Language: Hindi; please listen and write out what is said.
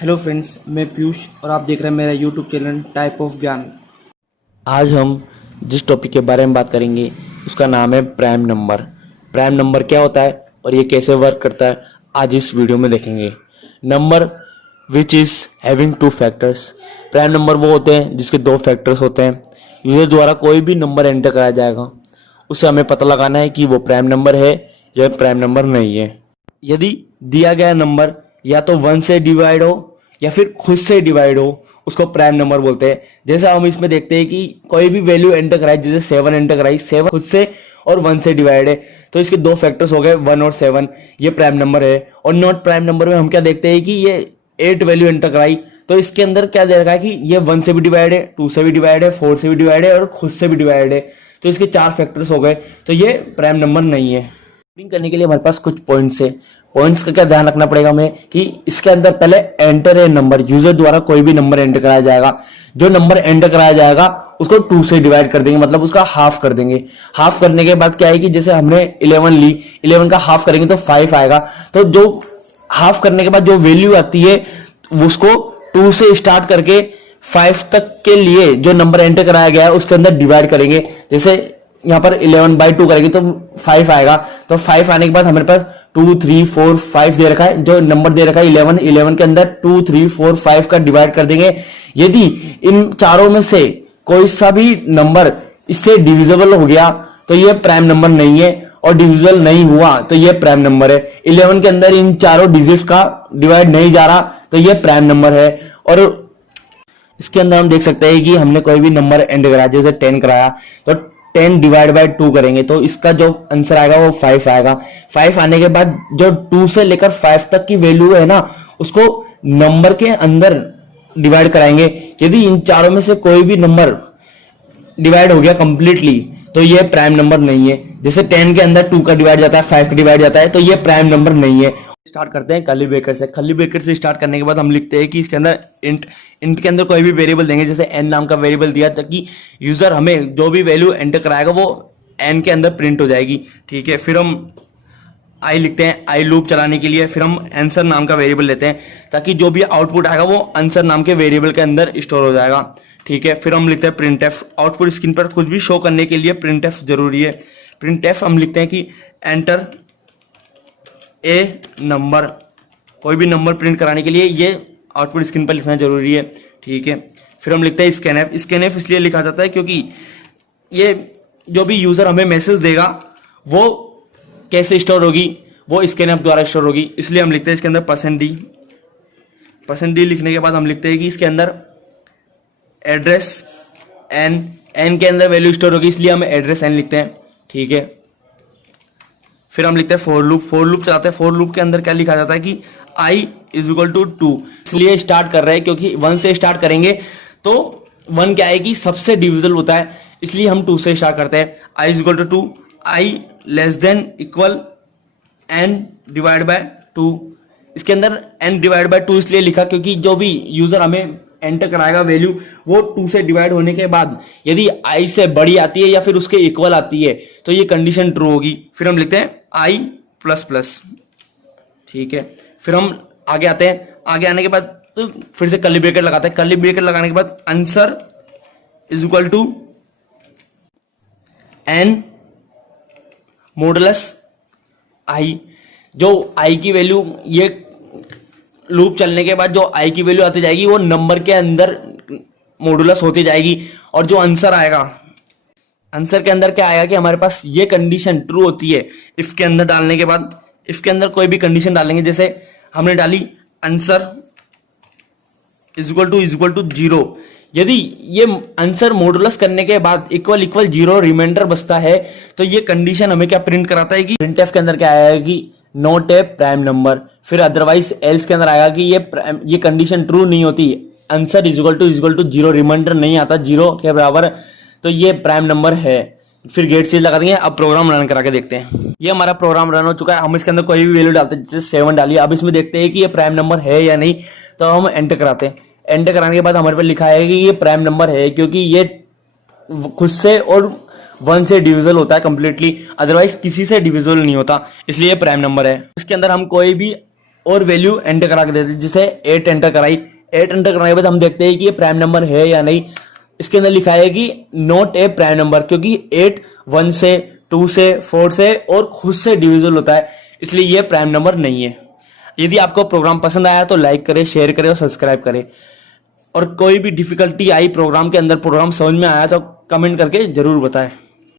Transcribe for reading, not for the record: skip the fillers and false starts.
हेलो फ्रेंड्स, मैं पीयूष और आप देख रहे हैं मेरा यूट्यूब चैनल टाइप ऑफ ज्ञान। आज हम जिस टॉपिक के बारे में बात करेंगे उसका नाम है प्राइम नंबर। प्राइम नंबर क्या होता है और ये कैसे वर्क करता है आज इस वीडियो में देखेंगे। Number which is having two factors. Prime number वो होते हैं जिसके दो फैक्टर्स होते हैं। यूजर द्वारा कोई भी नंबर एंटर कराया जाएगा, उससे हमें पता लगाना है कि वो प्राइम नंबर है या प्राइम नंबर नहीं है। यदि दिया गया नंबर या तो 1 से डिवाइड हो या फिर खुद से डिवाइड हो, उसको प्राइम नंबर बोलते हैं। जैसे हम इसमें देखते हैं कि कोई भी वैल्यू एंटर कराई, जैसे 7 एंटर कराई, 7 खुद से और 1 से डिवाइड है, तो इसके दो फैक्टर्स हो गए 1 और 7, ये प्राइम नंबर है। और नॉट प्राइम नंबर में हम क्या देखते हैं कि ये 8 वैल्यू एंटर कराई, तो इसके अंदर क्या दे रखा है कि ये 1 से भी डिवाइड है, 2 से भी डिवाइड है, 4 से भी डिवाइड है और खुद से भी डिवाइड है, तो इसके 4 फैक्टर्स हो गए, तो ये प्राइम नंबर नहीं है। करने के लिए हमारे पास कुछ पॉइंट्स है। पॉइंट्स का क्या ध्यान रखना पड़ेगा हमें कि इसके अंदर पहले एंटर ए नंबर, यूजर द्वारा कोई भी नंबर एंटर कराया जाएगा, जो नंबर एंटर कराया जाएगा उसको 2 से डिवाइड कर देंगे, मतलब उसका हाफ कर देंगे। हाफ करने के बाद क्या है कि जैसे हमने 11 ली, 11 का हाफ करेंगे तो 5 आएगा, तो जो हाफ करने के बाद जो वैल्यू आती है उसको 2 से स्टार्ट करके 5 तक के लिए जो नंबर एंटर कराया गया है उसके अंदर डिवाइड करेंगे। जैसे यहाँ पर 11/2 करेंगे तो 5 आएगा, तो 5 आने के बाद हमारे पास 2, 3, 4, 5 दे रखा है, जो नंबर दे रखा है 11 के अंदर 2, 3, 4, 5 का डिवाइड कर देंगे। यदि इन चारों में से कोई सा भी नंबर इससे डिविजिबल हो गया तो ये प्राइम नंबर नहीं है, और डिविजिबल नहीं हुआ तो ये प्राइम नंबर है। 11 के अंदर इन चारों डिजिट्स का डिवाइड नहीं जा रहा तो ये प्राइम नंबर है। और इसके अंदर हम देख सकते हैं कि हमने कोई भी नंबर एंड कराया, जैसे 10 कराया तो 10 डिवाइड बाय 2 करेंगे तो इसका जो आंसर आएगा वो 5 आएगा। 5 आने के बाद जो 2 से लेकर 5 तक की वैल्यू है ना, उसको नंबर के अंदर डिवाइड कराएंगे। यदि इन चारों में से कोई भी नंबर डिवाइड हो गया कंप्लीटली तो ये प्राइम नंबर नहीं है। जैसे 10 के अंदर 2 का डिवाइड जाता है, 5 का डिवाइड जाता है, तो ये प्राइम नंबर नहीं है। स्टार्ट करते हैं कर्ली ब्रैकेट से। कर्ली ब्रैकेट से स्टार्ट करने के बाद हम लिखते हैं कि इसके अंदर इंट के अंदर कोई भी वेरिएबल देंगे, जैसे n नाम का वेरिएबल दिया, ताकि यूजर हमें जो भी वैल्यू एंटर कराएगा वो n के अंदर प्रिंट हो जाएगी। ठीक है, फिर हम आई लिखते हैं आई लूप चलाने के लिए। फिर हम आंसर नाम का वेरिएबल लेते हैं ताकि जो भी आउटपुट आएगा वो आंसर नाम के वेरिएबल के अंदर स्टोर हो जाएगा। ठीक है, फिर हम लिखते हैं प्रिंट एफ। आउटपुट स्क्रीन पर कुछ भी शो करने के लिए प्रिंट एफ जरूरी है। प्रिंट एफ हम लिखते हैं कि एंटर ए नंबर, कोई भी नंबर प्रिंट कराने के लिए ये आउटपुट स्क्रीन पर लिखना जरूरी है। ठीक है, फिर हम लिखते हैं स्कैन एफ। स्कैन एफ इसलिए लिखा जाता है क्योंकि ये जो भी यूजर हमें मैसेज देगा वो कैसे स्टोर होगी, वो स्कैन एफ द्वारा स्टोर होगी, इसलिए हम लिखते हैं इसके अंदर %d। %d लिखने के बाद हम लिखते हैं कि इसके अंदर एड्रेस n के अंदर वैल्यू स्टोर होगी, इसलिए हम एड्रेस n लिखते हैं। ठीक है, फिर हम लिखते हैं फॉर लूप। फॉर लूप चलाते हैं। फॉर लूप के अंदर क्या लिखा जाता है कि i = 2, इसलिए स्टार्ट कर रहे हैं क्योंकि 1 से स्टार्ट करेंगे तो 1 क्या है कि सबसे डिविजिबल होता है, इसलिए हम 2 से स्टार्ट करते हैं। i = 2, i <= n / 2। इसके अंदर n / 2 इसलिए लिखा क्योंकि जो भी यूजर हमें एंटर कराएगा वैल्यू वो 2 से डिवाइड होने के बाद यदि i से बड़ी आती है या फिर उसके इक्वल आती है तो ये कंडीशन ट्रू होगी। फिर हम लिखते हैं i++। ठीक है, फिर हम आगे आते हैं। आगे आने के बाद तो फिर से कर्ली ब्रैकेट लगाते हैं। कर्ली ब्रैकेट लगाने के बाद आंसर = n मॉडुलस i। जो i की वैल्यू, ये लूप चलने के बाद जो i की वैल्यू आती जाएगी वो नंबर के अंदर मॉडुलस होती जाएगी, और जो आंसर आएगा, आंसर के अंदर क्या आएगा कि हमारे पास ये कंडीशन ट्रू होती है इफ के अंदर डालने के बाद। इफ के अंदर कोई भी कंडीशन डालेंगे, जैसे हमने डाली आंसर = 0, यदि ये आंसर मॉडुलस करने के बाद इक्वल 0 रिमाइंडर बचता है तो ये कंडीशन हमें क्या प्रिंट कराता है कि प्रिंटफ के अंदर क्या आएगा कि नॉट ए प्राइम नंबर। फिर अदरवाइज एल्स के अंदर आएगा कि ये कंडीशन ट्रू नहीं होती, आंसर = 0, रिमाइंडर नहीं आता 0 के बराबर, तो ये प्राइम नंबर है। फिर गेट सील लगा देंगे। अब प्रोग्राम रन करा के देखते हैं। ये हमारा प्रोग्राम रन हो चुका है। हम इसके अंदर कोई भी वैल्यू डालते हैं, जैसे 7 डालिए। अब इसमें देखते हैं कि ये प्राइम नंबर है या नहीं, तो हम एंटर कराते हैं। एंटर कराने के बाद हमारे पास लिखा है कि ये प्राइम नंबर है क्योंकि ये खुद से और 1 से डिविजिबल होता है कंप्लीटली, अदरवाइज किसी से डिविजिबल नहीं होता, इसलिए प्राइम नंबर है। इसके अंदर हम कोई भी और वैल्यू एंटर करा के देते हैं। जैसे 8 एंटर कराई, 8 एंटर कराने के बाद हम देखते हैं कि ये प्राइम नंबर है या नहीं। इसके अंदर लिखा है कि नॉट ए प्राइम नंबर, क्योंकि 8 1 से 2 से 4 से और खुद से डिविजिबल होता है, इसलिए ये प्राइम नंबर नहीं है। यदि आपको प्रोग्राम पसंद आया तो लाइक करें, शेयर करें और सब्सक्राइब करें। और कोई भी डिफिकल्टी आई प्रोग्राम के अंदर, प्रोग्राम समझ में आया तो कमेंट करके जरूर बताएं।